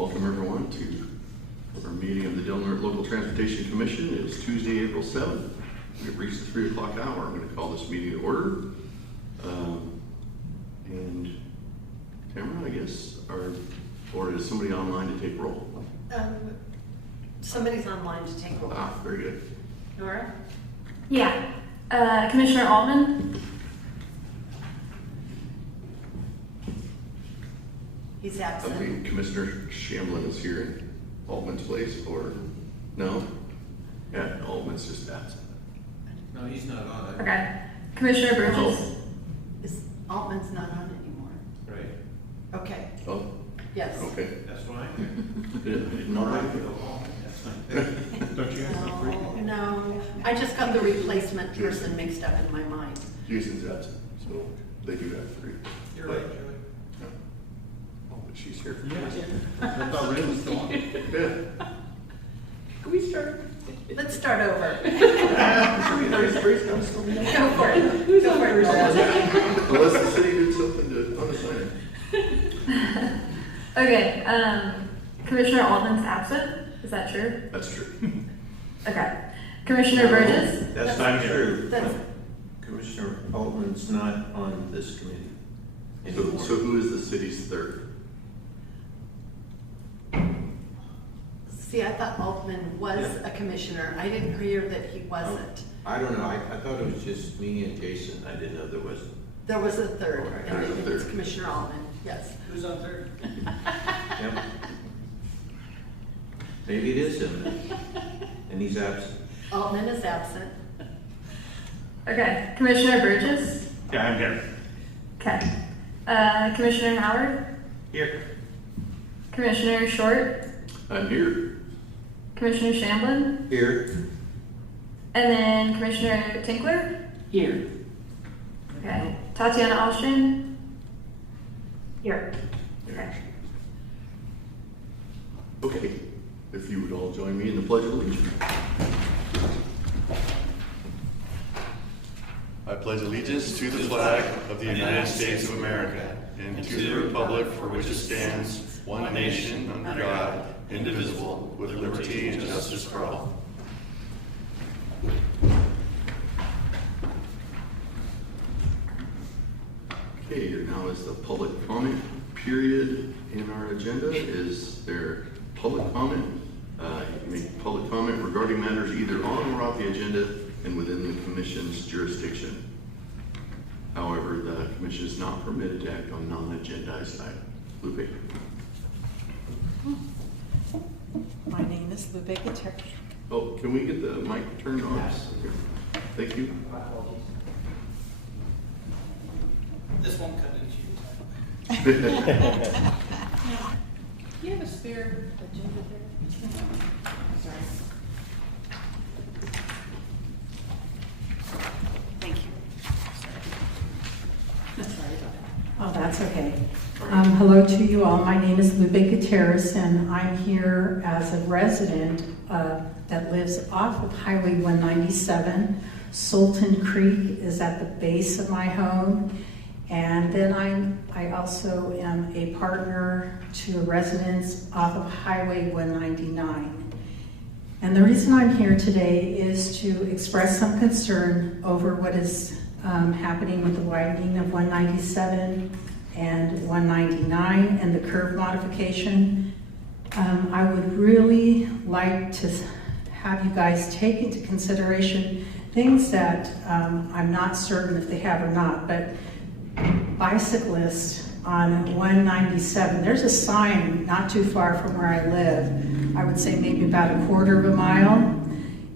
Welcome everyone to our meeting of the Del Norte Local Transportation Commission. It is Tuesday, April 7th. We've reached the 3 o'clock hour. I'm going to call this meeting to order. And Tamara, I guess, or is somebody online to take roll? Somebody's online to take roll. Ah, very good. Nora? Yeah. Commissioner Altman? He's I absent. think Commissioner Shamblin is here in Altman's place, or no? Yeah, Altman's just absent. No, he's not on it. Okay. Commissioner Burgess? Altman's not on anymore. Right. Okay, Oh, yes. okay. That's fine. I didn't know that. That's fine. Don't you have some free? No, I just got the replacement person mixed up in my mind. Jason's absent, so they do have 3. You're right, Joey. No. Oh, but she's here. Yes. I thought Ray was still on. Yeah. Can we start? Let's start over. Go Unless for it. Go for it. the city did something to unassign it. Okay. Commissioner Altman's absent. Is that true? That's true. Okay. Commissioner Burgess? That's not true. That's, Commissioner Altman's not on this committee So anymore. who is the city's third? see, I thought Altman was a commissioner. I didn't hear that he wasn't. I don't know, I thought it was just me and Jason, I didn't know there was. There was a third, Okay, and there's a it's third. Commissioner Altman, yes. Who's on third? Yep. Maybe it is him, and he's absent. Altman is absent. Okay. Commissioner Burgess? Yeah, I'm here. Okay. Commissioner Howard? Here. Commissioner Short? I'm here. Commissioner Shamblin? Here. And then Commissioner Tinkler? Here. Okay. Tatiana Alstrand? Here. Okay. Okay, if you would all join me in the Pledge of Allegiance. I pledge allegiance to the flag of the United States of America and to the republic for which it stands, one nation, under God, indivisible, with liberty and justice for all. Okay, here now is the public comment period in our agenda. Is there public comment? You can make public comment regarding matters either on or off the agenda and within the commission's jurisdiction. However, the commission is not permitted to act on non-agendized items. Lupe. My name is Lupe Gutierrez. Oh, can we get the mic turned on? Thank you. This won't cut into your time. Do you have a spare agenda there? Sorry. Thank you. Sorry about that. Oh, that's okay. Hello to you all. My name is Lupe Gutierrez, and I'm here as a resident that lives off of Highway 197. Sultan Creek is at the base of my home. And then I also am a partner to residents off of Highway 199. And the reason I'm here today is to express some concern over what is happening with the widening of 197 and 199 and the curve modification. I would really like to have you guys take into consideration things that I'm not certain if they have or not, but bicyclists on 197, there's a sign not too far from where I live, I would say maybe about a quarter of a mile,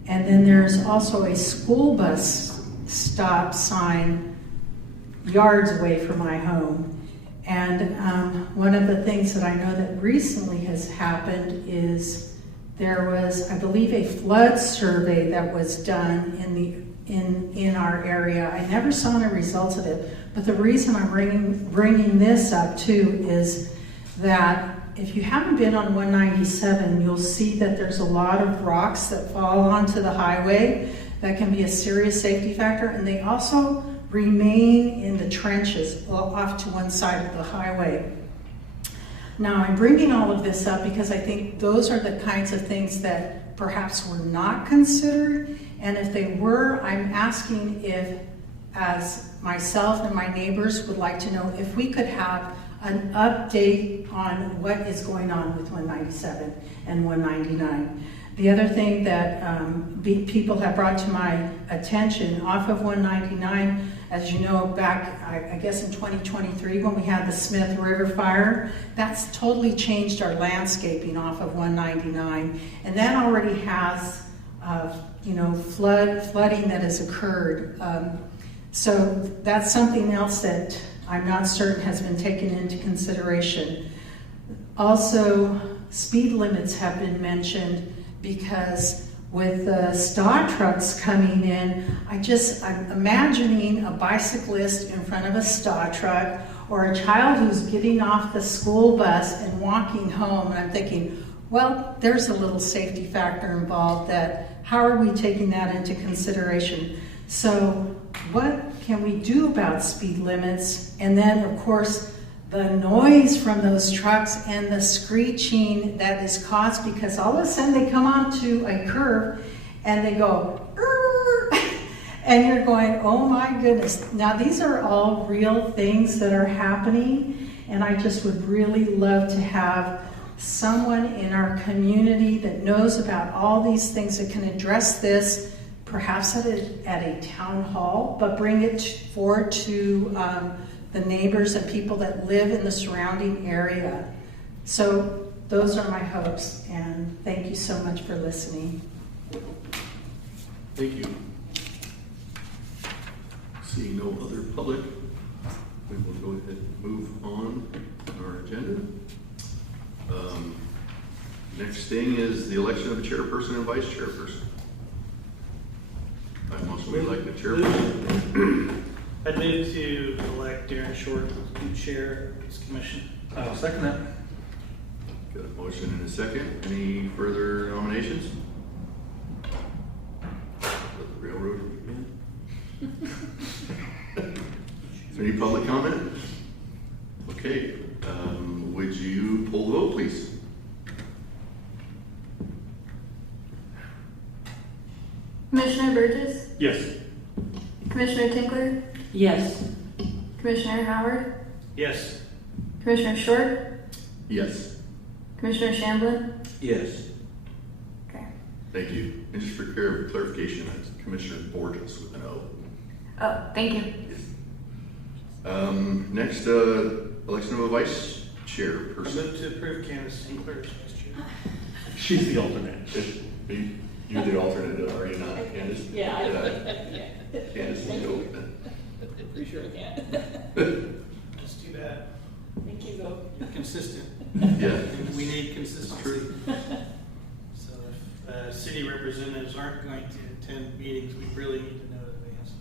and then there's also a school bus stop sign yards away from my home. And one of the things that I know that recently has happened is there was, I believe, a flood survey that was done in our area. I never saw any results of it, but the reason I'm bringing this up too is that if you haven't been on 197, you'll see that there's a lot of rocks that fall onto the highway that can be a serious safety factor, and they also remain in the trenches off to one side of the highway. Now, I'm bringing all of this up because I think those are the kinds of things that perhaps were not considered. And if they were, I'm asking if, as myself and my neighbors would like to know, if we could have an update on what is going on with 197 and 199. The other thing that people have brought to my attention off of 199, as you know, back, I guess in 2023, when we had the Smith River fire, that's totally changed our landscaping off of 199. And that already has, flooding that has occurred. So that's something else that I'm not certain has been taken into consideration. Also, speed limits have been mentioned because with the star trucks coming in, I'm imagining a bicyclist in front of a star truck or a child who's getting off the school bus and walking home. And I'm thinking, well, there's a little safety factor involved that, how are we taking that into consideration? So what can we do about speed limits? And then, of course, the noise from those trucks and the screeching that is caused because all of a sudden they come onto a curve and they go, and you're going, oh my goodness. Now, these are all real things that are happening, and I just would really love to have someone in our community that knows about all these things that can address this, perhaps at a town hall, but bring it forward to the neighbors and people that live in the surrounding area. So those are my hopes, and thank you so much for listening. Thank you. Seeing no other public, we will go ahead and move on our agenda. Next thing is the election of a chairperson and vice chairperson. I most would like the chairperson. I'd move to elect Darren Short to chair this commission. I'll second that. Got a motion and a second. Any further nominations? Let the railroad begin. Is there any public comment? Okay, would you poll the vote, please? Commissioner Burgess, Yes. Commissioner Tinkler, Yes. Commissioner Howard, Yes. Commissioner Short, Yes. Commissioner Shamblin. Yes. Okay. Thank you. And just for clarification, that's Commissioner Borges with an O. Oh, thank you. Next, election of a vice I chairperson. move to approve Candace Tinkler as vice chair. She's the alternate. You're the alternate, are you not, Candace? Yeah. Candace will go. Pretty sure I can. That's too bad. Thank you, though. You're consistent. Yeah. We need consistency. So if city representatives aren't going to attend meetings, we really need to know in advance.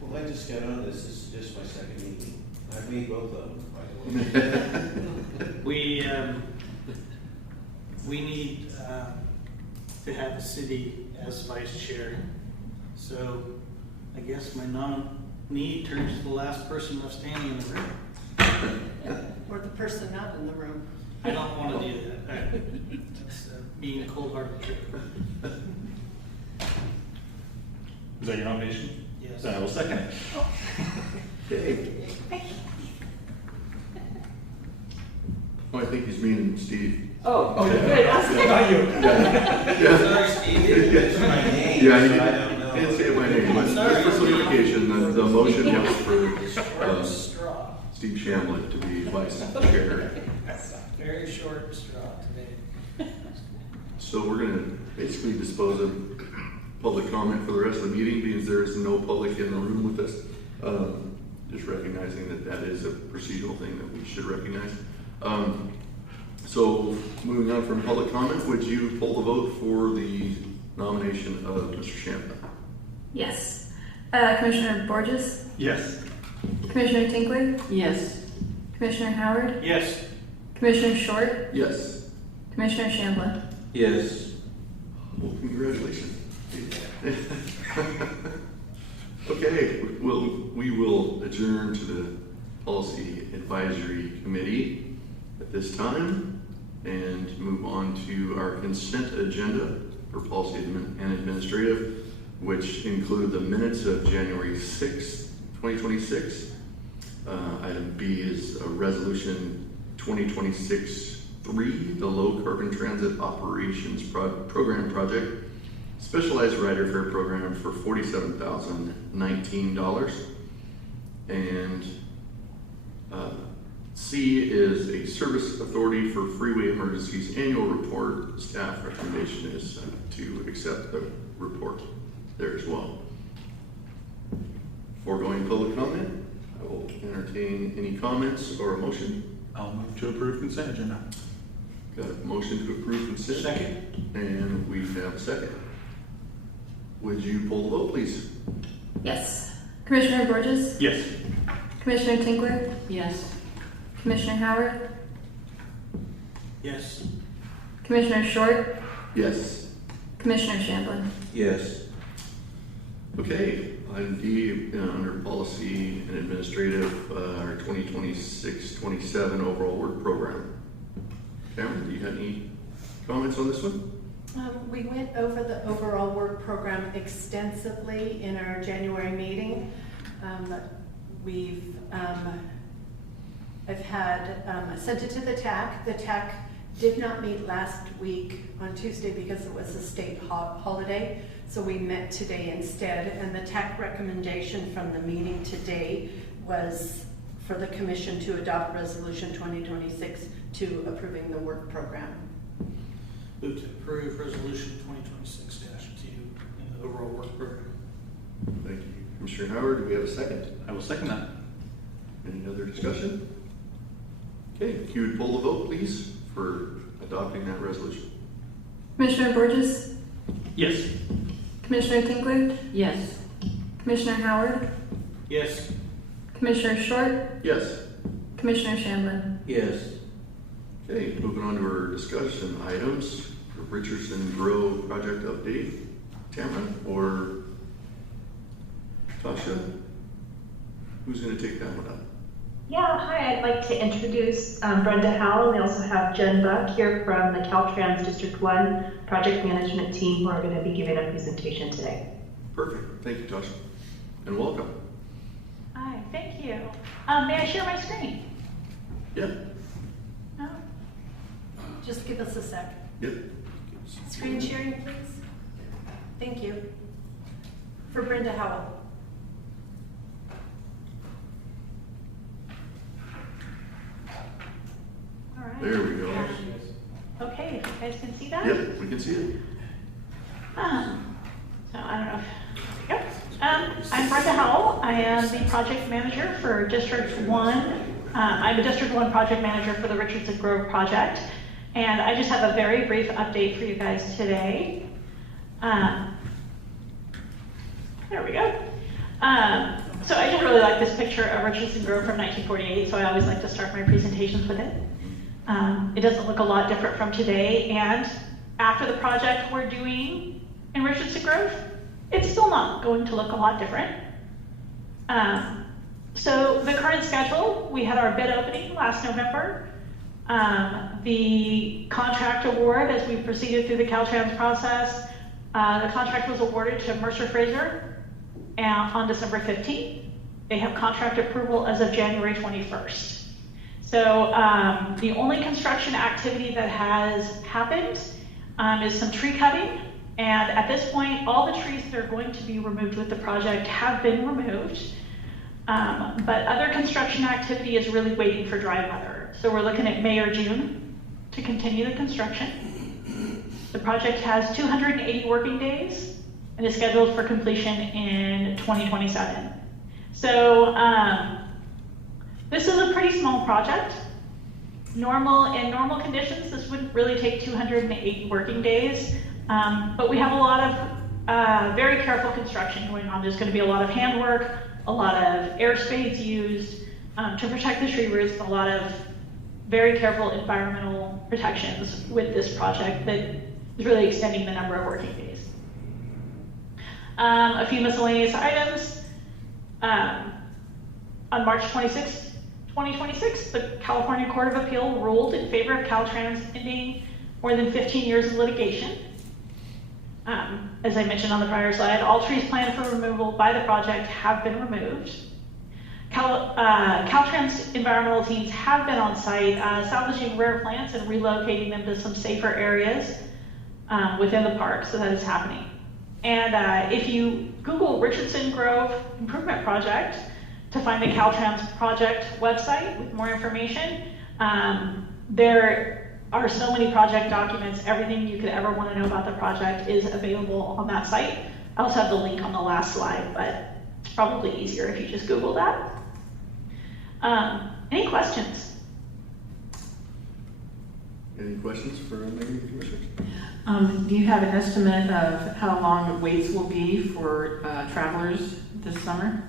Well, I just got on this. This is just my second meeting. I've made both of them, by the way. We need to have the city as vice chair. So I guess my nominee turns to the last person left standing in the room. Or the person not in the room. I don't want to do that. That's being a cold-hearted trick. Is that your nomination? Yes. Then I will second it. Okay. Oh, I think he's meaning Steve. Oh, yeah. good. I was like, Not you. Yeah. Sorry, Steve. It's my name. Yeah, he so I don't know. didn't say it by name, but Sorry. just for clarification, the motion was for Short straw. Steve Shamblin to be vice chair. Very short straw today. So we're gonna basically dispose of public comment for the rest of the meeting, because there is no public in the room with us. Just recognizing that that is a procedural thing that we should recognize. So moving on from public comment, would you poll the vote for the nomination of Mr. Shamblin? Yes. Commissioner Borges, Yes. Commissioner Tinkler, yes. Commissioner Howard, Yes. Commissioner Short, Yes. Commissioner Shamblin. Yes. Well, congratulations. Okay, we will adjourn to the Policy Advisory Committee at this time and move on to our consent agenda for policy and administrative, which include the minutes of January 6th, 2026. Item B is a resolution 2026-3, the Low Carbon Transit Operations Program Project, Specialized Rider Fare Program for $47,019. And C is a Service Authority for Freeway Emergencies Annual Report. Staff recommendation is to accept the report there as well. Foregoing public comment, I will entertain any comments or a motion. I'll move to approve consent agenda. Got a motion to approve consent? Second. And we have a second. Would you poll the vote, please? Yes. Commissioner Borges? Yes. Commissioner Tinkler? Yes. Commissioner Howard? Yes. Commissioner Short? Yes. Commissioner Shamblin? Yes. Okay, item D, under policy and administrative, our 2026-27 overall work program. Cameron, do you have any comments on this one? We went over the overall work program extensively in our January meeting. I've had sent it to the TAC. The TAC did not meet last week on Tuesday because it was a state holiday, so we met today instead. And the TAC recommendation from the meeting today was for the commission to adopt resolution 2026 to approving the work program. Move to approve resolution 2026-2 in the overall work program. Thank you. Commissioner Howard, do we have a second? I will second that. Any other discussion? Okay, if you would poll the vote, please, for adopting that resolution. Commissioner Borges? Yes. Commissioner Tinkler? Yes. Commissioner Howard? Yes. Commissioner Short? Yes. Commissioner Shamblin? Yes. Okay, moving on to our discussion items. The Richardson Grove project update. Tamara or Tasha? Who's going to take that one up? Yeah, hi, I'd like to introduce Brenda Howell. We also have Jen Buck here from the Caltrans District 1 project management team who are going to be giving a presentation today. Perfect. Thank you, Tasha. And welcome. Hi, thank you. May I share my screen? Yeah. No? Just give us a sec. Yep. Screen sharing, please. Thank you. For Brenda Howell. All right. There we go. Okay, if you guys can see that? Yep, we can see it. So I don't know. Yep. I'm Brenda Howell. I am the project manager for District 1. I'm a District 1 project manager for the Richardson Grove project. And I just have a very brief update for you guys today. There we go. So I just really like this picture of Richardson Grove from 1948, so I always like to start my presentations with it. It doesn't look a lot different from today, and after the project we're doing in Richardson Grove, it's still not going to look a lot different. So the current schedule, we had our bid opening last November. The contract award, as we proceeded through the Caltrans process, the contract was awarded to Mercer Fraser on December 15th. They have contract approval as of January 21st. So the only construction activity that has happened is some tree cutting. And at this point, all the trees that are going to be removed with the project have been removed. But other construction activity is really waiting for dry weather. So we're looking at May or June to continue the construction. The project has 280 working days and is scheduled for completion in 2027. So this is a pretty small project. In normal conditions, this wouldn't really take 280 working days, but we have a lot of very careful construction going on. There's going to be a lot of handwork, a lot of air spades used to protect the tree roots, and a lot of very careful environmental protections with this project that is really extending the number of working days. A few miscellaneous items. On March 26th, 2026, the California Court of Appeal ruled in favor of Caltrans ending more than 15 years of litigation. As I mentioned on the prior slide, all trees planned for removal by the project have been removed. Caltrans environmental teams have been on site, salvaging rare plants and relocating them to some safer areas within the park, so that is happening. And if you Google Richardson Grove Improvement Project to find the Caltrans project website with more information, there are so many project documents. Everything you could ever want to know about the project is available on that site. I also have the link on the last slide, but it's probably easier if you just Google that. Any questions? Any questions for any of the commissioners? Do you have an estimate of how long waits will be for travelers this summer?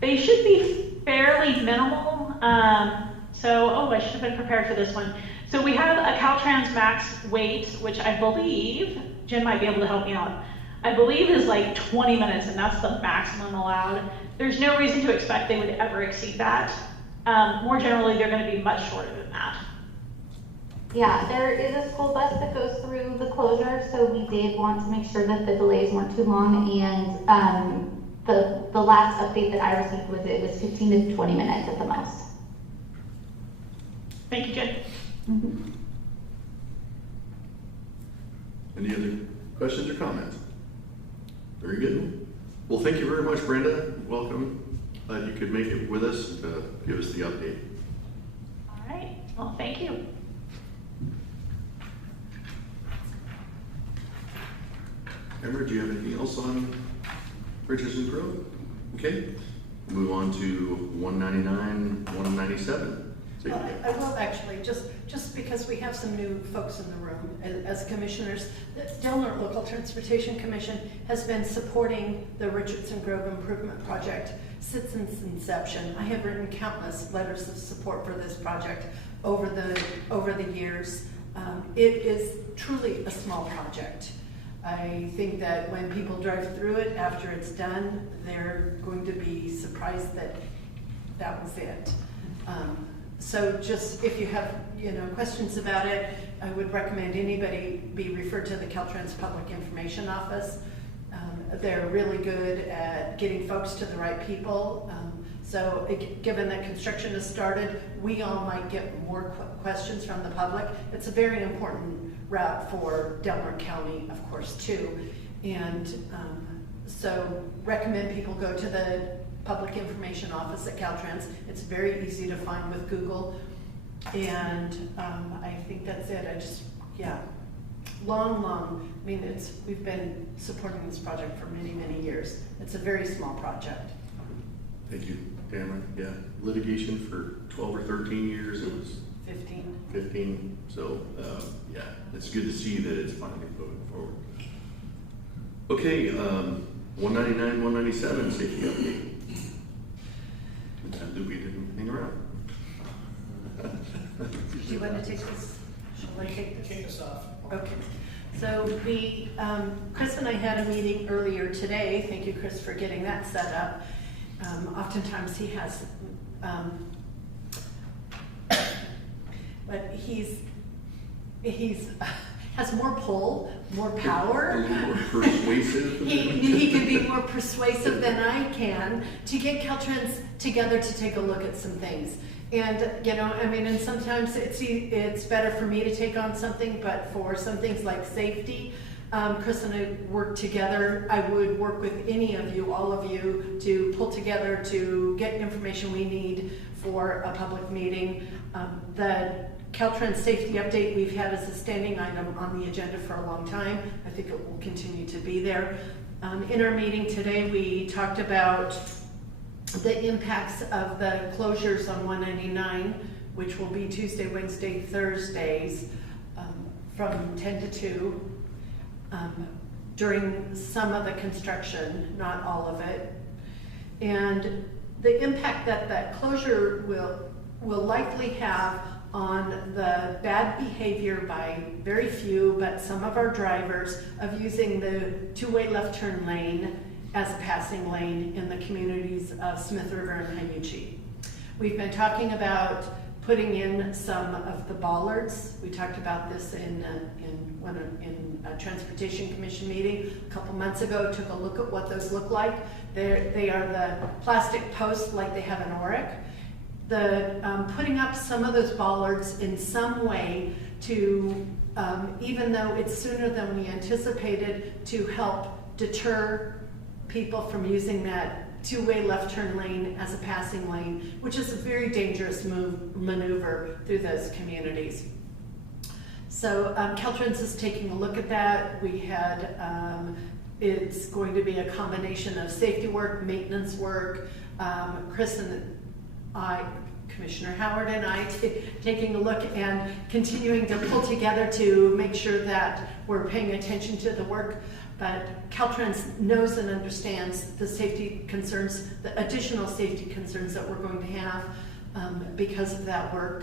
They should be fairly minimal. I should have been prepared for this one. So we have a Caltrans max wait, which I believe, Jen might be able to help me out, I believe is like 20 minutes, and that's the maximum allowed. There's no reason to expect they would ever exceed that. More generally, they're going to be much shorter than that. Yeah, there is a school bus that goes through the closure, so we did want to make sure that the delays weren't too long, and the last update that I received was it was 15 to 20 minutes at the most. Thank you, Jen. Mm-hmm. Any other questions or comments? Very good. Well, thank you very much, Brenda. Welcome. Glad you could make it with us to give us the update. All right. Well, thank you. Amber, do you have anything else on Richardson Grove? Okay. Move on to 199, 197. I will actually, just because we have some new folks in the room as commissioners, the Del Norte Local Transportation Commission has been supporting the Richardson Grove Improvement Project since its inception. I have written countless letters of support for this project over the years. It is truly a small project. I think that when people drive through it after it's done, they're going to be surprised that that was it. So just if you have questions about it, I would recommend anybody be referred to the Caltrans Public Information Office. They're really good at getting folks to the right people. So given that construction has started, we all might get more questions from the public. It's a very important route for Del Norte County, of course, too. And so recommend people go to the Public Information Office at Caltrans. It's very easy to find with Google. And I think that's it. Long. I mean, we've been supporting this project for many, many years. It's a very small project. Thank you, Cameron. Yeah, litigation for 12 or 13 years. It was 15. So yeah, it's good to see that it's finally moving forward. Okay, 199, 197, safety update. We didn't hang around. Do you want to take this? Shall I take this? Kick us off. Okay. So Chris and I had a meeting earlier today. Thank you, Chris, for getting that set up. Oftentimes he has, but he's has more pull, more power. A little more persuasive. He can be more persuasive than I can to get Caltrans together to take a look at some things. And and sometimes it's better for me to take on something, but for some things like safety, Chris and I work together. I would work with any of you, all of you, to pull together to get information we need for a public meeting. The Caltrans safety update we've had as a standing item on the agenda for a long time. I think it will continue to be there. In our meeting today, we talked about the impacts of the closures on 199, which will be Tuesday, Wednesday, Thursdays from 10 to 2 during some of the construction, not all of it. And the impact that that closure will likely have on the bad behavior by very few, but some of our drivers, of using the two-way left turn lane as a passing lane in the communities of Smith River and Haiuchi. We've been talking about putting in some of the bollards. We talked about this in a Transportation Commission meeting a couple months ago. Took a look at what those look like. They are the plastic posts like they have in Oric. Putting up some of those bollards in some way to, even though it's sooner than we anticipated, to help deter people from using that two-way left turn lane as a passing lane, which is a very dangerous maneuver through those communities. So Caltrans is taking a look at that. We had, it's going to be a combination of safety work, maintenance work. Chris and I, Commissioner Howard and I, taking a look and continuing to pull together to make sure that we're paying attention to the work. But Caltrans knows and understands the safety concerns, the additional safety concerns that we're going to have because of that work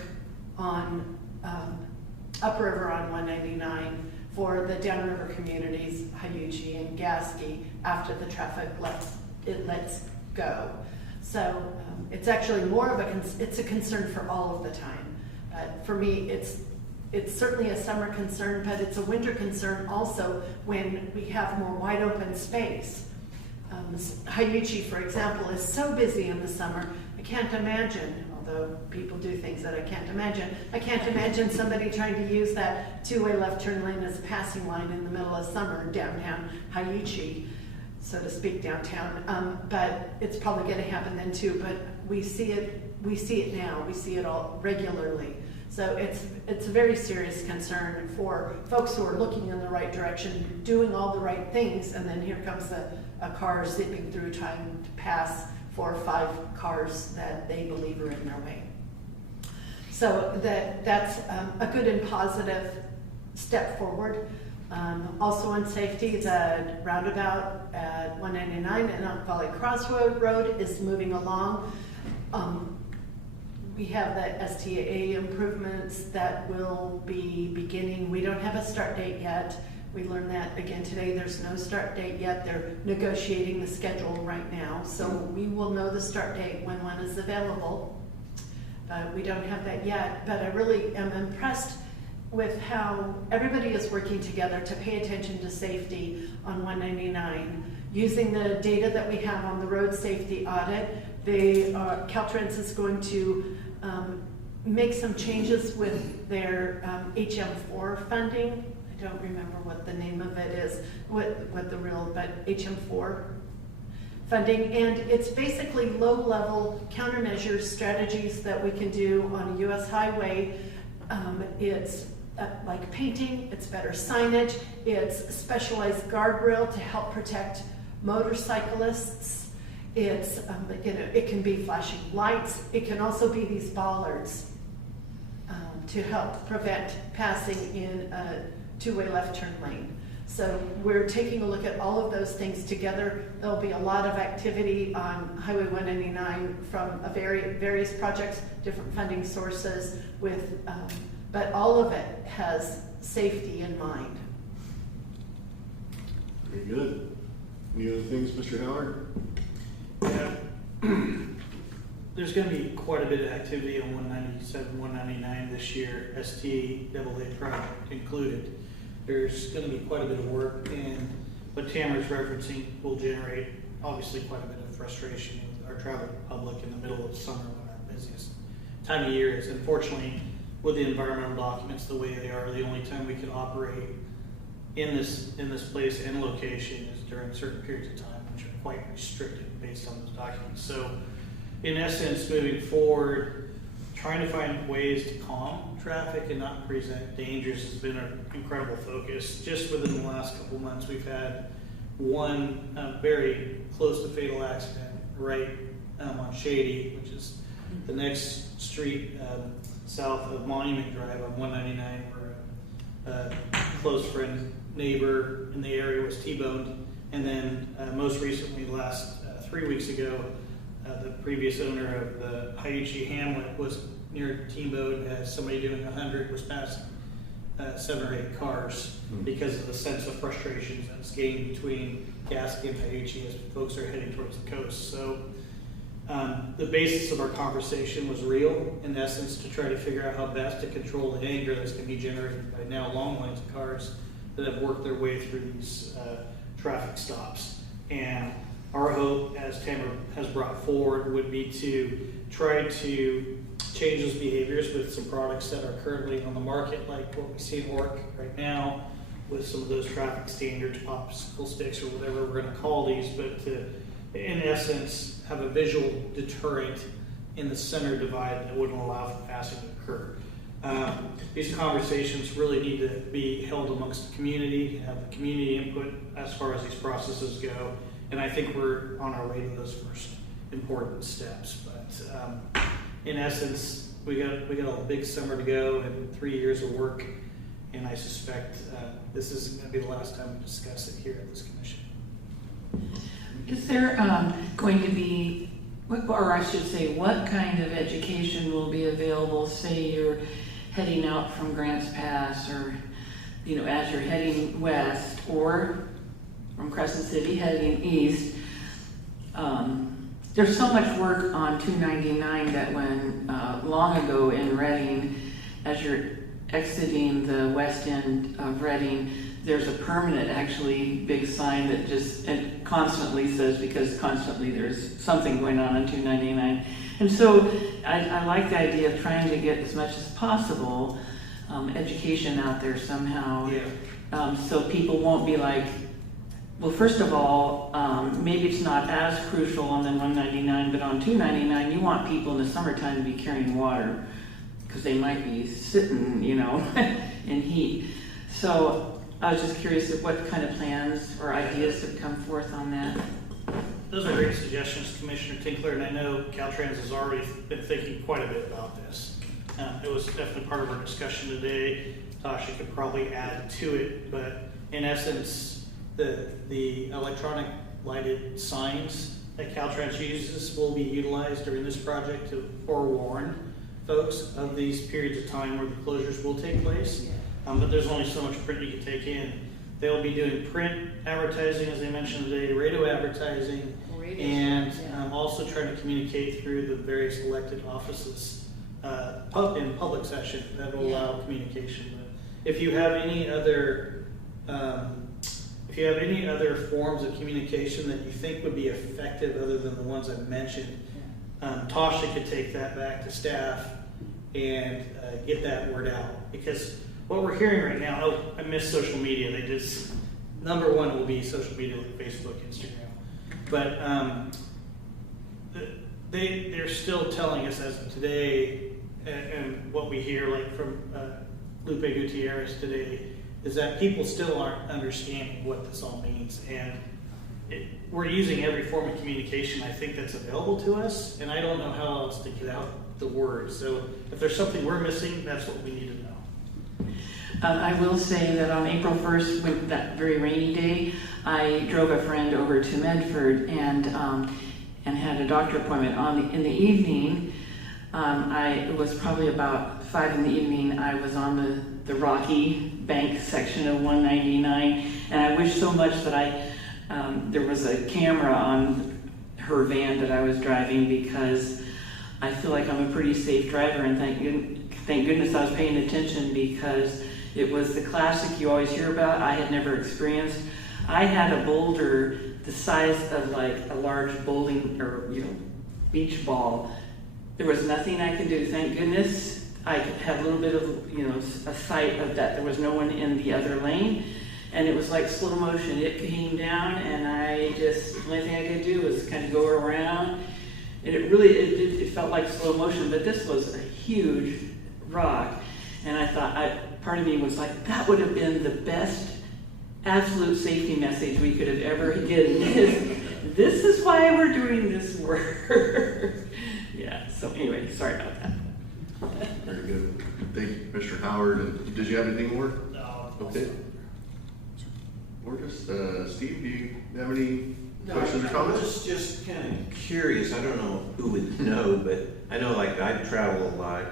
on upriver on 199 for the downriver communities, Hayuchi and Gasky, after the traffic lets go. So it's actually more of it's a concern for all of the time. For me, it's certainly a summer concern, but it's a winter concern also when we have more wide open space. Hayuchi, for example, is so busy in the summer. I can't imagine, although people do things that I can't imagine somebody trying to use that two-way left turn lane as a passing line in the middle of summer downtown Hayuchi, so to speak, downtown. But it's probably going to happen then too. But we see it now. We see it all regularly. So it's a very serious concern for folks who are looking in the right direction, doing all the right things, and then here comes a car zipping through trying to pass 4 or 5 cars that they believe are in their way. So that's a good and positive step forward. Also on safety, the roundabout at 199 and Elk Valley Crossroad Road is moving along. We have the STAA improvements that will be beginning. We don't have a start date yet. We learned that again today. There's no start date yet. They're negotiating the schedule right now. So we will know the start date when one is available. But we don't have that yet. But I really am impressed with how everybody is working together to pay attention to safety on 199. Using the data that we have on the road safety audit, Caltrans is going to make some changes with their HM4 funding. I don't remember what the name of it is, but HM4 funding, and it's basically low-level countermeasures strategies that we can do on a U.S. highway. It's like painting, it's better signage, it's specialized guardrail to help protect motorcyclists. It's, it can be flashing lights. It can also be these bollards to help prevent passing in a two-way left turn lane. So we're taking a look at all of those things together. There'll be a lot of activity on Highway 199 from various projects, different funding sources, but all of it has safety in mind. Very good. Any other things, Mr. Howard? Yeah. There's going to be quite a bit of activity on 197, 199 this year, STAA project included. There's going to be quite a bit of work, and what Tamara's referencing will generate obviously quite a bit of frustration with our traveling public in the middle of summer when our busiest time of year is. Unfortunately, with the environmental documents the way they are, the only time we can operate in this place and location is during certain periods of time, which are quite restricted based on those documents. So in essence, moving forward, trying to find ways to calm traffic and not present dangers has been an incredible focus. Just within the last couple of months, we've had one very close to fatal accident right on Shady, which is the next street south of Monument Drive on 199, where a close friend, neighbor in the area was T-boned. And then most recently, last 3 weeks ago, the previous owner of the Hayuchi Hamlet was near T-boned as somebody doing 100 was passing 7 or 8 cars because of the sense of frustration that's gained between Gasky and Hayuchi as folks are heading towards the coast. So The basis of our conversation was real, in essence, to try to figure out how best to control the anger that's going to be generated by now long lines of cars that have worked their way through these traffic stops. And our hope, as Tamara has brought forward, would be to try to change those behaviors with some products that are currently on the market, like what we see in work right now with some of those traffic standards, popsicle sticks, or whatever we're going to call these, but to, in essence, have a visual deterrent in the center divide that wouldn't allow for passing to occur. These conversations really need to be held amongst the community, have the community input as far as these processes go, and I think we're on our way to those first important steps. But in essence, we got a big summer to go and 3 years of work, and I suspect this isn't going to be the last time we discuss it here at this commission. Is there going to be, or I should say, what kind of education will be available? Say you're heading out from Grants Pass, or as you're heading west, or from Crescent City heading east. There's so much work on 299 that when long ago in Reading, as you're exiting the west end of Reading, there's a permanent, actually, big sign that just constantly says, because constantly there's something going on 299. And so I like the idea of trying to get as much as possible education out there somehow. Yeah. So people won't be like, well, first of all, maybe it's not as crucial on the 199, but on 299, you want people in the summertime to be carrying water, because they might be sitting, in heat. So I was just curious of what kind of plans or ideas have come forth on that. Those are great suggestions, Commissioner Tinkler, and I know Caltrans has already been thinking quite a bit about this. It was definitely part of our discussion today. Tasha could probably add to it, but in essence, the electronic lighted signs that Caltrans uses will be utilized during this project to forewarn folks of these periods of time where the closures will take place. But there's only so much print you can take in. They'll be doing print advertising, as I mentioned today, radio advertising, and also trying to communicate through the various elected offices in public session that will allow communication. If you have any other forms of communication that you think would be effective other than the ones I've mentioned, Tasha could take that back to staff and get that word out. Because what we're hearing right now, I miss social media. They just, number one will be social media like Facebook, Instagram. But they're still telling us as of today, and what we hear like from Lupe Gutierrez today, is that people still aren't understanding what this all means. And we're using every form of communication I think that's available to us, and I don't know how else to get out the word. So if there's something we're missing, that's what we need to know. I will say that on April 1st, when that very rainy day, I drove a friend over to Medford and had a doctor appointment in the evening. It was probably about 5 in the evening. I was on the Rocky Bank section of 199, and I wish so much that there was a camera on her van that I was driving, because I feel like I'm a pretty safe driver, and thank goodness I was paying attention, because it was the classic you always hear about. I had never experienced. I had a boulder the size of like a large bowling or beach ball. There was nothing I could do. Thank goodness I could have a little bit of a sight of that. There was no one in the other lane, and it was like slow motion. It came down, and the only thing I could do was kind of go around, and it felt like slow motion. But this was a huge rock, and I thought, part of me was like, that would have been the best absolute safety message we could have ever given. This is why we're doing this work. Yeah, so anyway, sorry about that. Very good. Thank you, Mr. Howard. And did you have anything more? No. Okay. We're just, Steve, do you have any questions or comments? Just kind of curious. I don't know who would know, but I know like I travel a lot.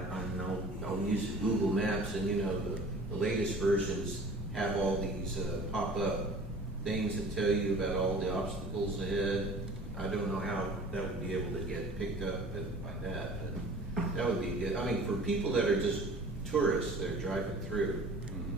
I'll use Google Maps, and the latest versions have all these pop-up things that tell you about all the obstacles ahead. I don't know how that would be able to get picked up by that, but that would be good. I mean, for people that are just tourists, they're driving through,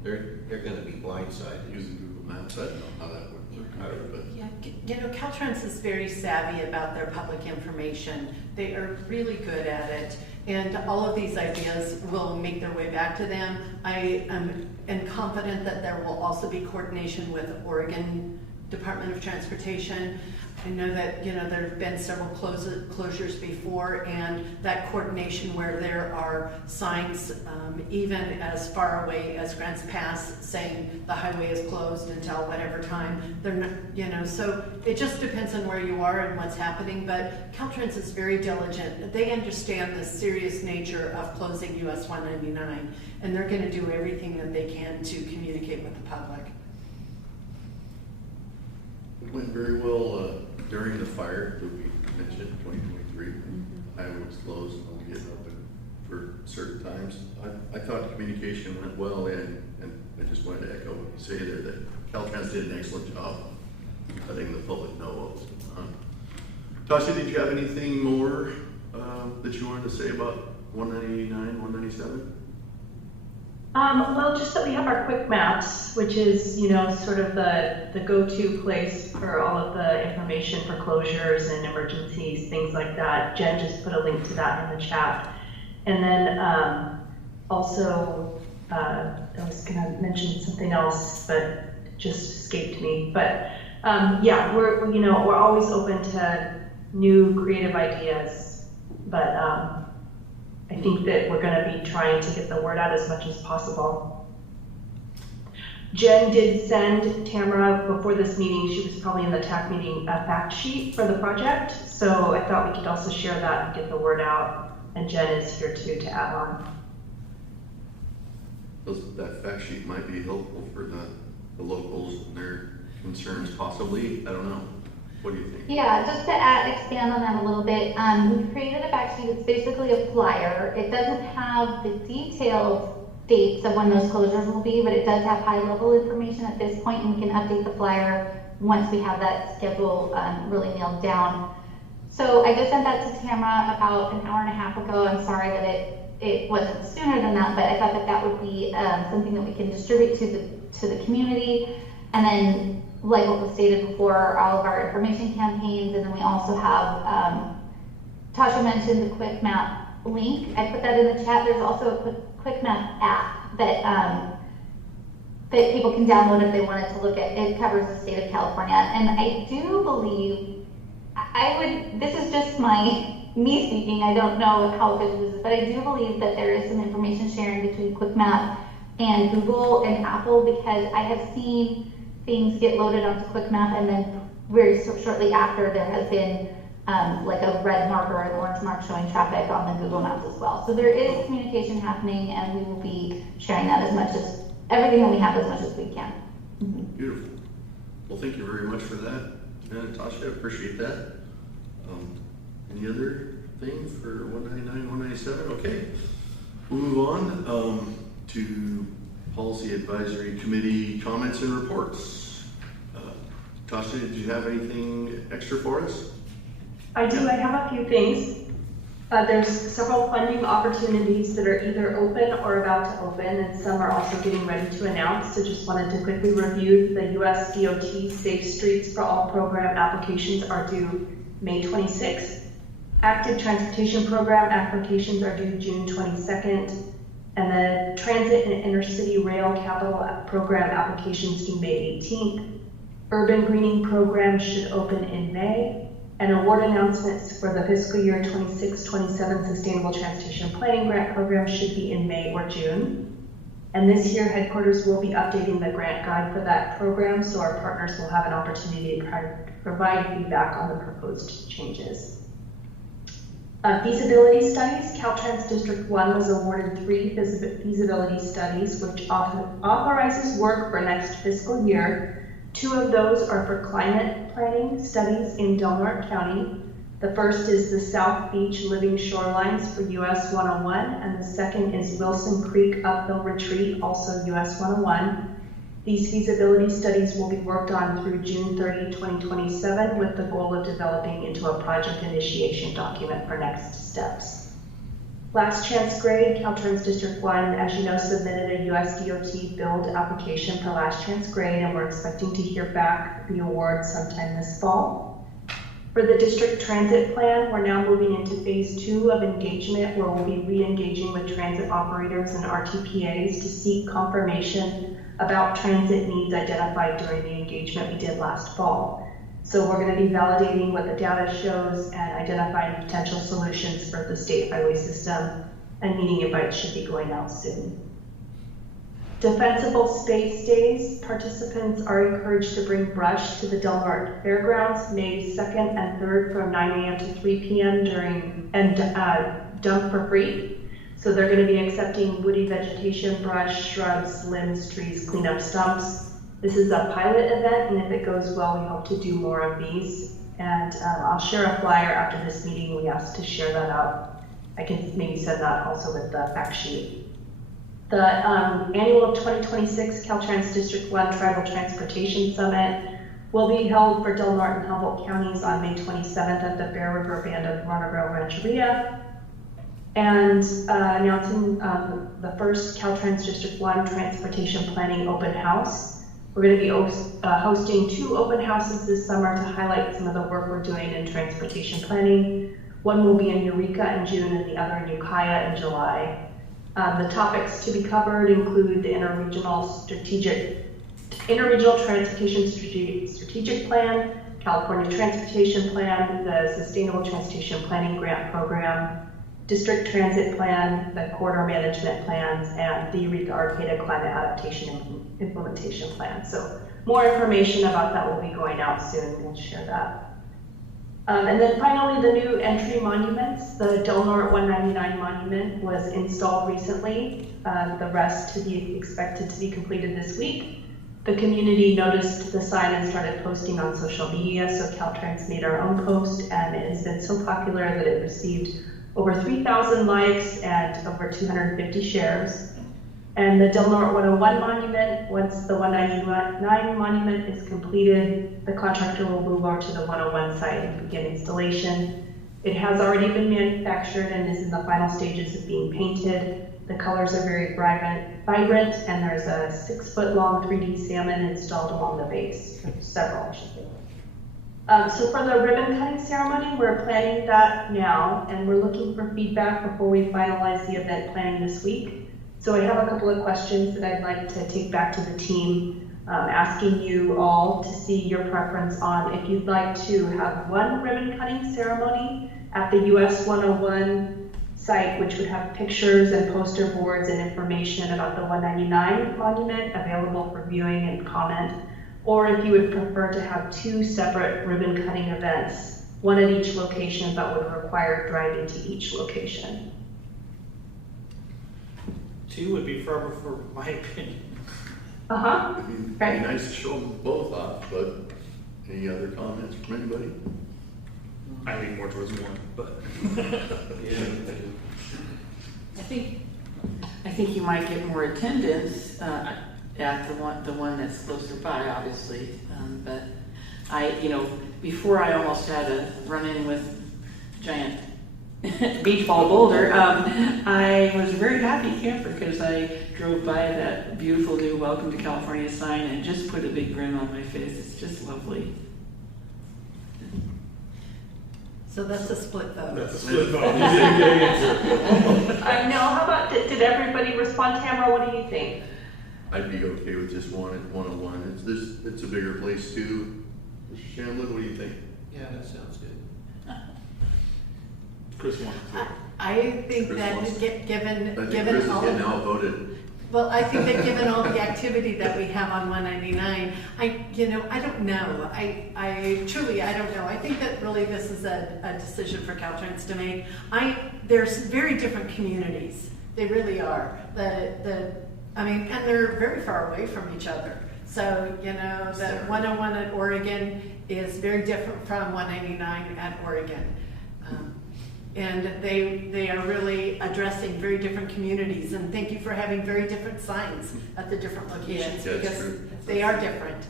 they're gonna be blindsided. Using Google Maps, I don't know how that would work either, but. Yeah, you know, Caltrans is very savvy about their public information. They are really good at it, and all of these ideas will make their way back to them. I am confident that there will also be coordination with Oregon Department of Transportation. I know that, you know, there have been several closures before, and that coordination where there are signs even as far away as Grants Pass saying the highway is closed until whatever time, they're not, you know, so it just depends on where you are and what's happening, but Caltrans is very diligent. They understand the serious nature of closing US 199, and they're going to do everything that they can to communicate with the public. It went very well during the fire that we mentioned, 2023. Highway was closed and only getting open for certain times. I thought the communication went well, and I just wanted to echo what you say there, that Caltrans did an excellent job letting the public know what was going on. Tasha, did you have anything more that you wanted to say about 199, 197? Well, just that we have our quick maps, which is, you know, sort of the go-to place for all of the information for closures and emergencies, things like that. Jen just put a link to that in the chat. And then also, I was gonna mention something else, but it just escaped me. But yeah, we're always open to new creative ideas, but I think that we're going to be trying to get the word out as much as possible. Jen did send Tamara before this meeting, she was probably in the TAC meeting, a fact sheet for the project. So I thought we could also share that and get the word out. And Jen is here too to add on. That fact sheet might be helpful for the locals and their concerns possibly. I don't know. What do you think? Yeah, just to expand on that a little bit, we created a fact sheet. It's basically a flyer. It doesn't have the detailed dates of when those closures will be, but it does have high-level information at this point, and we can update the flyer once we have that schedule really nailed down. So I just sent that to Tamara about an hour and a half ago. I'm sorry that it wasn't sooner than that, but I thought that that would be something that we can distribute to the community, and then, like what was stated before, all of our information campaigns, and then we also have, Tasha mentioned the Quick Map link. I put that in the chat. There's also a Quick Map app that that people can download if they wanted to look at. It covers the state of California, and I do believe, this is just me speaking, I don't know how official this is, but I do believe that there is some information sharing between Quick Map and Google and Apple, because I have seen things get loaded onto Quick Map, and then very shortly after there has been like a red mark or an orange mark showing traffic on the Google Maps as well. So there is communication happening, and we will be sharing that everything that we have as much as we can. Beautiful. Well, thank you very much for that, Jen and Tasha. I appreciate that. Any other thing for 199, 197? Okay. We'll move on to Policy Advisory Committee comments and reports. Tasha, did you have anything extra for us? I do. I have a few things. There's several funding opportunities that are either open or about to open, and some are also getting ready to announce. So just wanted to quickly review the U.S. DOT Safe Streets for All program applications are due May 26th. Active Transportation Program applications are due June 22nd. And the Transit and Intercity Rail Capital Program applications due May 18th. Urban Greening Program should open in May. And award announcements for the fiscal year 26-27 Sustainable Transportation Planning Grant Program should be in May or June. And this year, headquarters will be updating the grant guide for that program, so our partners will have an opportunity to provide feedback on the proposed changes. Feasibility studies. Caltrans District 1 was awarded 3 feasibility studies, which authorizes work for next fiscal year. 2 of those are for climate planning studies in Del Norte County. The first is the South Beach Living Shorelines for US 101, and the second is Wilson Creek Uphill Retreat, also US 101. These feasibility studies will be worked on through June 30, 2027, with the goal of developing into a project initiation document for next steps. Last chance grade, Caltrans District 1, as you know, submitted a USDOT build application for last chance grade, and we're expecting to hear back the award sometime this fall. For the district transit plan, we're now moving into phase 2 of engagement, where we'll be re-engaging with transit operators and RTPAs to seek confirmation about transit needs identified during the engagement we did last fall. So we're going to be validating what the data shows and identifying potential solutions for the state highway system, and meeting invites should be going out soon. Defensible Space Days, participants are encouraged to bring brush to the Del Norte Fairgrounds May 2nd and 3rd from 9 a.m. to 3 p.m. and dump for free. So they're going to be accepting woody vegetation, brush, shrubs, limbs, trees, clean up stumps. This is a pilot event, and if it goes well, we hope to do more of these. And I'll share a flyer after this meeting. We asked to share that out. I can maybe send that also with the fact sheet. The annual 2026 Caltrans District 1 Tribal Transportation Summit will be held for Del Norte and Humboldt counties on May 27th at the Bear River Band of Montreal Rancheria. And announcing the first Caltrans District 1 Transportation Planning Open House. We're going to be hosting 2 open houses this summer to highlight some of the work we're doing in transportation planning. One will be in Eureka in June and the other in Ukiah in July. The topics to be covered include the interregional transportation strategic plan, California Transportation Plan, the Sustainable Transportation Planning Grant Program, District Transit Plan, the Corridor Management Plans, and the Eureka Arcata Climate Adaptation Implementation Plan. So more information about that will be going out soon. We'll share that. And then finally, the new entry monuments. The Del Norte 199 monument was installed recently. The rest to be expected to be completed this week. The community noticed the sign and started posting on social media, so Caltrans made our own post, and it has been so popular that it received over 3,000 likes and over 250 shares. And the Del Norte 101 monument, once the 199 monument is completed, the contractor will move over to the 101 site and begin installation. It has already been manufactured and is in the final stages of being painted. The colors are very vibrant, and there's a 6-foot-long 3D salmon installed along the base, several, I should say. So for the ribbon cutting ceremony, we're planning that now, and we're looking for feedback before we finalize the event planning this week. So I have a couple of questions that I'd like to take back to the team, asking you all to see your preference on if you'd like to have one ribbon cutting ceremony at the US 101 site, which would have pictures and poster boards and information about the 199 monument available for viewing and comment, or if you would prefer to have 2 separate ribbon cutting events, one at each location that would require driving to each location. 2 would be preferable for my opinion. It'd be nice to show them both off, but any other comments from anybody? I lean more towards one, but. I think you might get more attendance at the one that's closer by, obviously. But before I almost had a run-in with giant beach ball boulder, I was a very happy camper because I drove by that beautiful new Welcome to California sign and just put a big grin on my face. It's just lovely. So that's a split vote. That's a split vote. You didn't get an answer. I know. How about, did everybody respond? Tamara, what do you think? I'd be okay with just one at 101. It's a bigger place too. Mr. Shamlin, what do you think? Yeah, that sounds good. Chris wants to. I think Chris that wants- given Chris is all getting of, outvoted. well, I think that given all the activity that we have on 199, I don't know. I truly don't know. I think that really this is a decision for Caltrans to make. There's very different communities. They really are. And they're very far away from each other. So, the 101 at Oregon is very different from 199 at Oregon. And they are really addressing very different communities, and thank you for having very different signs at the different locations, Yeah, that's because true. they are different.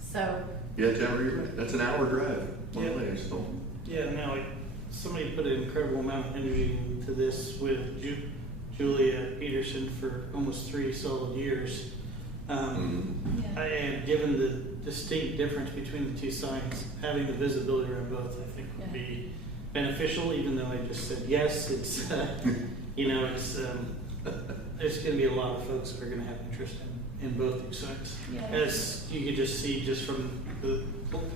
So, Yeah, Tamara, you're right. That's an hour drive. One Yeah. way, so. Yeah, no, somebody put an incredible amount of energy into this with Julia Peterson for almost 3 solid years. And given the distinct difference between the two signs, having the visibility around both, I think would be beneficial, even though I just said yes. It's, there's going to be a lot of folks that are going to have interest in both these sites. Yeah. As you could just see just from the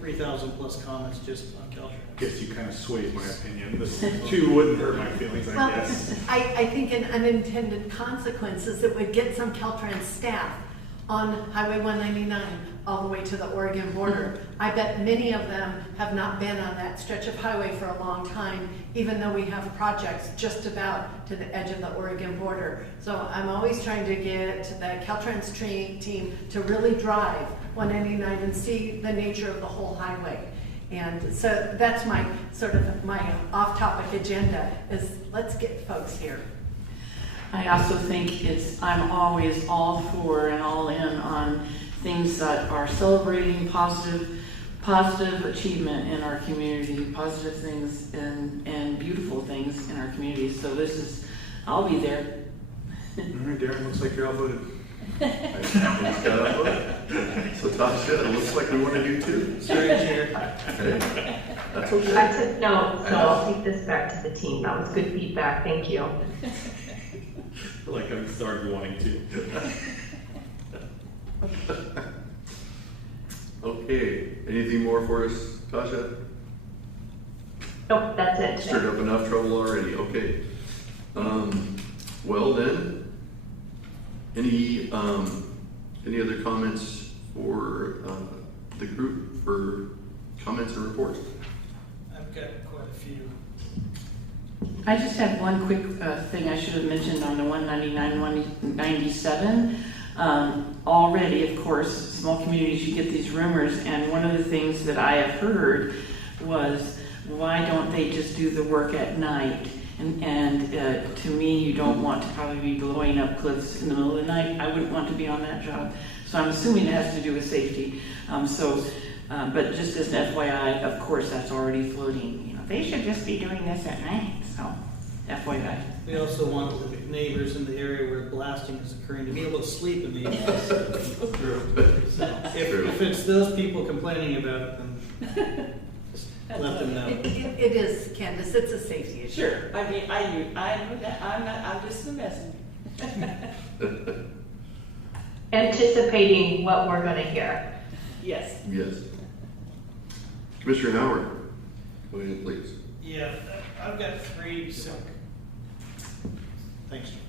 3,000 plus comments just on Caltrans. Guess you kind of swayed my opinion. This two wouldn't hurt my feelings, I well, guess. I think an unintended consequence is it would get some Caltrans staff on Highway 199 all the way to the Oregon border. I bet many of them have not been on that stretch of highway for a long time, even though we have projects just about to the edge of the Oregon border. So I'm always trying to get the Caltrans team to really drive 199 and see the nature of the whole highway. And so that's my sort of my off-topic agenda is let's get folks here. I also think I'm always all for and all in on things that are celebrating positive achievement in our community, positive things and beautiful things in our community. So I'll be there. All right, Darren, looks like you're outvoted. I just got outvoted. So Tasha, it looks like we want to do two. Sorry, Chair. Okay. That's okay. I took notes, so I'll take this back to the team. That was good feedback. Thank you. I feel like I'm starting wanting to. Okay, anything more for us, Tasha? Nope, that's it. Stirred up enough trouble already, okay. Well then, any other comments for the group for comments and reports? I've got quite a few. I just have one quick thing I should have mentioned on the 199, 197. Already, of course, small communities, you get these rumors, and one of the things that I have heard was, why don't they just do the work at night? And to me, you don't want to probably be blowing up cliffs in the middle of the night. I wouldn't want to be on that job. So I'm assuming it has to do with safety. But just as an FYI, of course, that's already floating. You know, they should just be doing this at night. So, FYI. We also want the neighbors in the area where blasting is occurring to be able to sleep in the evening. So if it's those people complaining about it, then just let them know. It is, Candace, it's a safety issue. Sure. I mean, I'm just the messenger. Anticipating what we're going to hear. Yes. Yes. Commissioner Howard, go ahead, please. Yeah, I've got three separate. Thanks, John.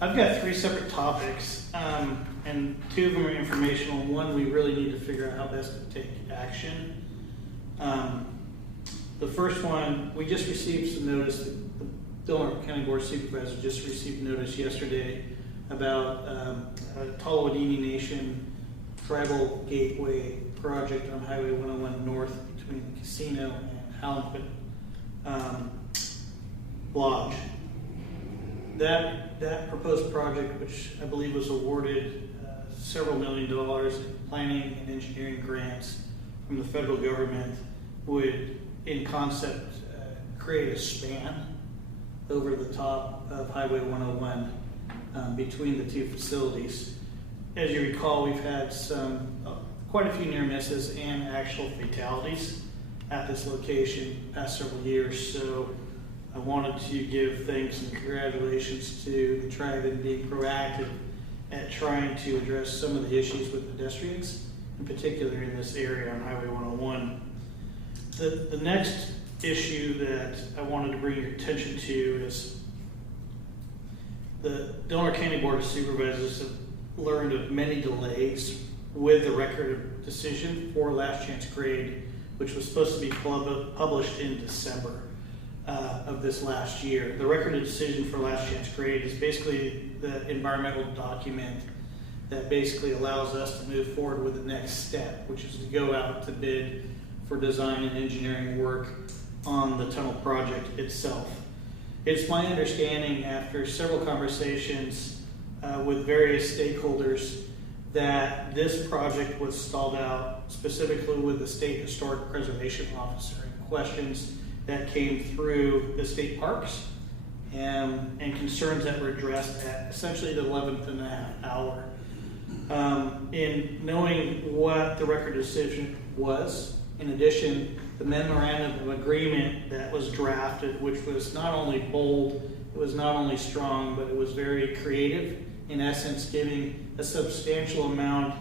I've got 3 separate topics, and 2 of them are informational. One, we really need to figure out how best to take action. The first one, we just received some notice. The Delaware County Board of Supervisors just received notice yesterday about a Tolowadini Nation Tribal Gateway project on Highway 101 North between the casino and Hallenquit Lodge. That proposed project, which I believe was awarded several $1 million in planning and engineering grants from the federal government, would, in concept, create a span over the top of Highway 101 between the 2 facilities. As you recall, we've had quite a few near misses and actual fatalities at this location past several years. So I wanted to give thanks and congratulations to the tribe in being proactive at trying to address some of the issues with pedestrians, in particular in this area on Highway 101. The next issue that I wanted to bring your attention to is the Delaware County Board of Supervisors have learned of many delays with the record of decision for last chance grade, which was supposed to be published in December of this last year. The record of decision for last chance grade is basically the environmental document that basically allows us to move forward with the next step, which is to go out to bid for design and engineering work on the tunnel project itself. It's my understanding after several conversations with various stakeholders that this project was stalled out specifically with the State Historic Preservation Officer and questions that came through the state parks and concerns that were addressed at essentially the 11th and a half hour. In knowing what the record decision was, in addition, the memorandum of agreement that was drafted, which was not only bold, it was not only strong, but it was very creative, in essence giving a substantial amount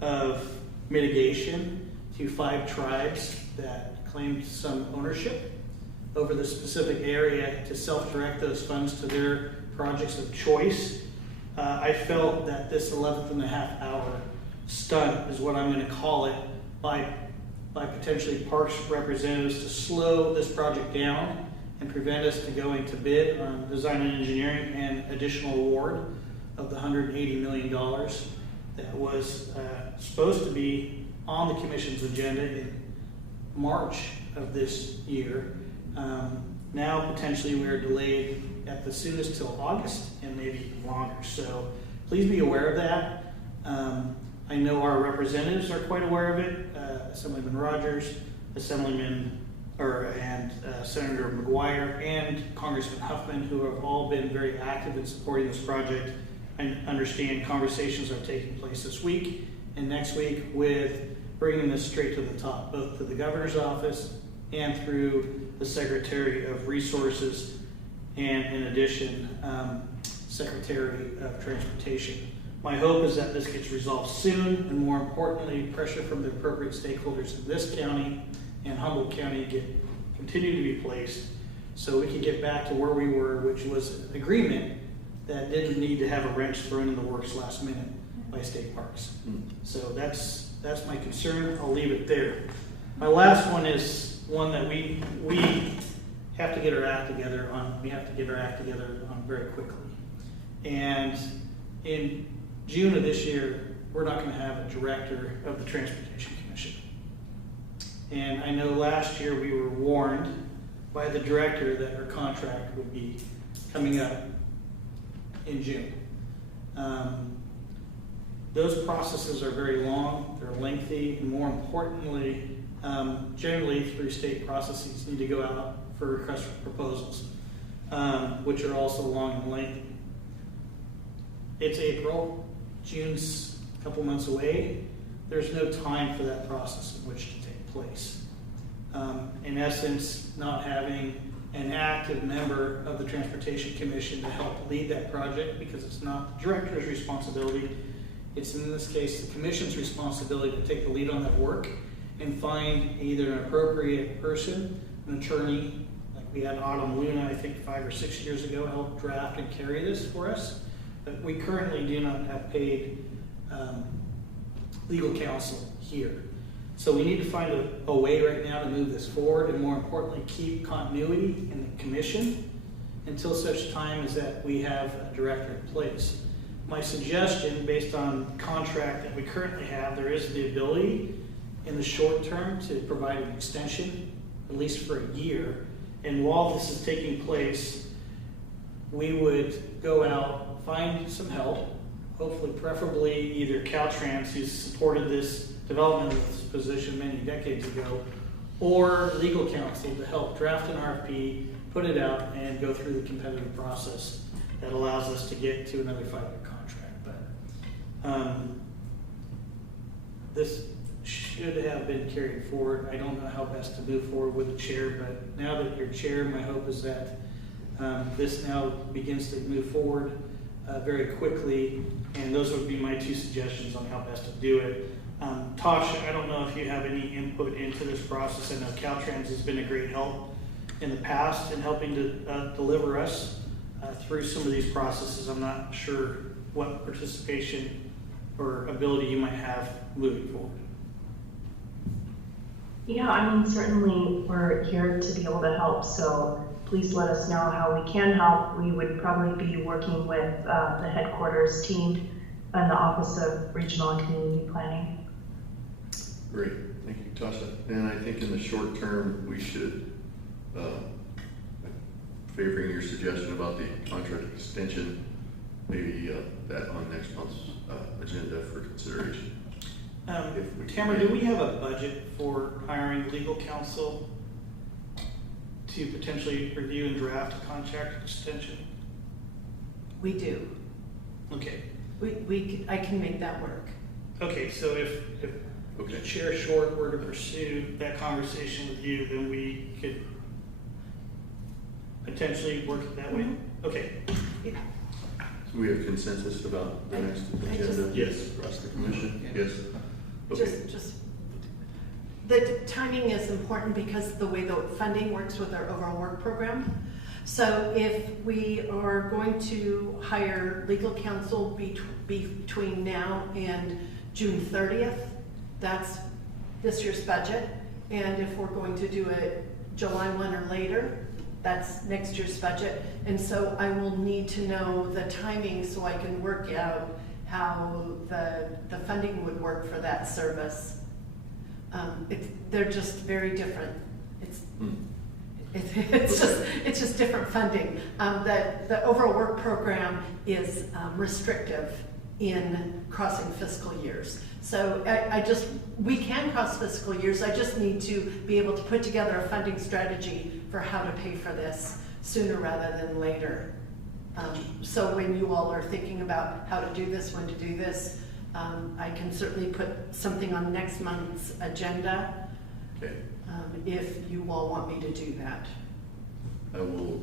of mitigation to 5 tribes that claimed some ownership over the specific area to self-direct those funds to their projects of choice. I felt that this 11th and a half hour stunt is what I'm going to call it by potentially parks representatives to slow this project down and prevent us to going to bid on design and engineering and additional award of the $180 million that was supposed to be on the commission's agenda in March of this year. Now potentially we are delayed at the soonest till August and maybe longer. So please be aware of that. I know our representatives are quite aware of it. Assemblyman Rogers, Senator McGuire, and Congressman Huffman, who have all been very active in supporting this project. I understand conversations are taking place this week and next week with bringing this straight to the top, both to the governor's office and through the Secretary of Resources, and in addition, Secretary of Transportation. My hope is that this gets resolved soon, and more importantly, pressure from the appropriate stakeholders in this county and Humboldt County continue to be placed so we can get back to where we were, which was an agreement that didn't need to have a wrench thrown in the works last minute by state parks. So that's my concern. I'll leave it there. My last one is one that we have to get our act together on. We have to get our act together on very quickly. And in June of this year, we're not going to have a director of the Transportation Commission. And I know last year we were warned by the director that her contract would be coming up in June. Those processes are very long, they're lengthy, and more importantly, generally through state processes need to go out for requests for proposals, which are also long and lengthy. It's April, June's a couple months away. There's no time for that process in which to take place. In essence, not having an active member of the Transportation Commission to help lead that project, because it's not the director's responsibility, it's in this case the Commission's responsibility to take the lead on that work and find either an appropriate person, an attorney, like we had Autumn Luna, I think 5 or 6 years ago, help draft and carry this for us. But we currently do not have paid legal counsel here. So we need to find a way right now to move this forward, and more importantly, keep continuity in the commission until such time as that we have a director in place. My suggestion, based on the contract that we currently have, there is the ability in the short term to provide an extension, at least for a year. And while this is taking place, we would go out, find some help, hopefully preferably either Caltrans, who's supported this development of this position many decades ago, or legal counsel to help draft an RFP, put it out, and go through the competitive process that allows us to get to another 5-year contract. But this should have been carried forward. I don't know how best to move forward with the chair, but now that you're chair, my hope is that this now begins to move forward very quickly, and those would be my 2 suggestions on how best to do it. Tasha, I don't know if you have any input into this process. I know Caltrans has been a great help in the past in helping to deliver us through some of these processes. I'm not sure what participation or ability you might have moving forward. Yeah, I mean, certainly we're here to be able to help, so please let us know how we can help. We would probably be working with the headquarters team and the Office of Regional and Community Planning. Great, thank you, Tasha. And I think in the short term, we should favoring your suggestion about the contract extension, maybe that on next month's agenda for consideration. If we Tamara, can. do we have a budget for hiring legal counsel to potentially review and draft a contract extension? We do. Okay. I can make that work. Okay, so if Okay. Chair Short were to pursue that conversation with you, then we could potentially work it that way? Okay. So we have consensus about the next I just- agenda? Yes. Across the commission? Yes. Okay. Just, the timing is important because the way the funding works with our overall work program. So if we are going to hire legal counsel between now and June 30th, that's this year's budget. And if we're going to do it July 1 or later, that's next year's budget. And so I will need to know the timing so I can work out how the funding would work for that service. They're just very different. It's just different funding. The overall work program is restrictive in crossing fiscal years. So we can cross fiscal years. I just need to be able to put together a funding strategy for how to pay for this sooner rather than later. So when you all are thinking about how to do this, when to do this, I can certainly put something on next month's agenda. Okay. If you all want me to do that. I will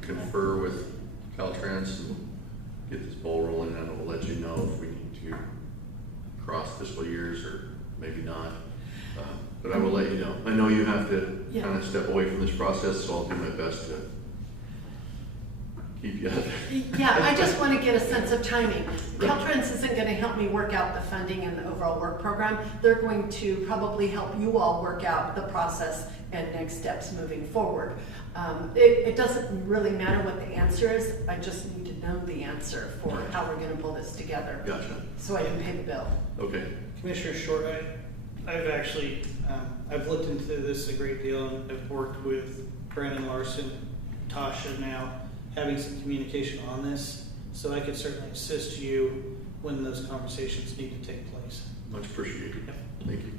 confer with Caltrans and get this ball rolling, and I will let you know if we need to cross fiscal years or maybe not. But I will let you know. I know you have to kind of step away from this process, so I'll do my best to keep you out there. Yeah, I just want to get a sense of timing. Caltrans isn't going to help me work out the funding and the overall work program. They're going to probably help you all work out the process and next steps moving forward. It doesn't really matter what the answer is. I just need to know the answer for how we're going to pull this together. Gotcha. So I can pay the bill. Okay. Commissioner Short, I've actually, I've looked into this a great deal, and I've worked with Brandon Larson, Tasha now, having some communication on this, so I could certainly assist you when those conversations need to take place. Much appreciated. Yep. Thank you.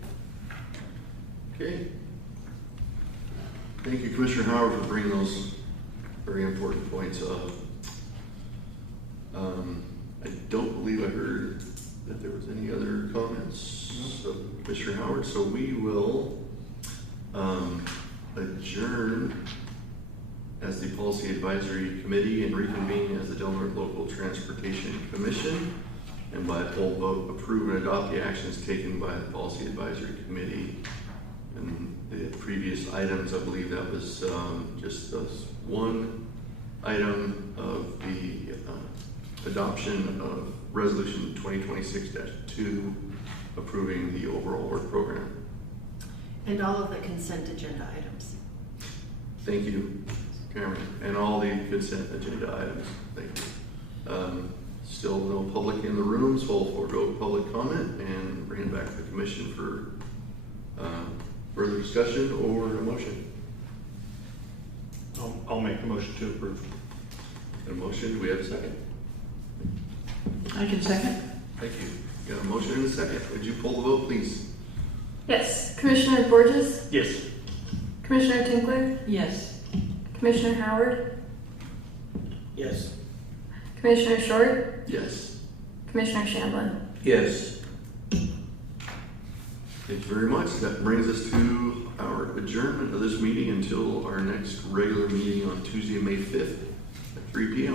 Okay. Thank you, Commissioner Howard, for bringing those very important points up. I don't believe I heard that there was any other comments of Commissioner Howard, so we will adjourn as the Policy Advisory Committee and reconvene as the Delaware Local Transportation Commission, and by poll vote approve and adopt the actions taken by the Policy Advisory Committee. And the previous items, I believe that was just this one item of the adoption of Resolution 2026-2, approving the overall work program. And all of the consent agenda items. Thank you, Cameron, and all the consent agenda items. Thank you. Still no public in the room, so I'll forego public comment and bring it back to the commission for further discussion or a motion. I'll make the motion to approve. A motion, do we have a second? I can second. Thank you. Got a motion and a second. Would you poll the vote, please? Yes. Commissioner Borges? Yes. Commissioner Tinkler? Yes. Commissioner Howard? Yes. Commissioner Short? Yes. Commissioner Shamblin? Yes. Thank you very much. That brings us to our adjournment of this meeting until our next regular meeting on Tuesday, May 5th at 3 p.m.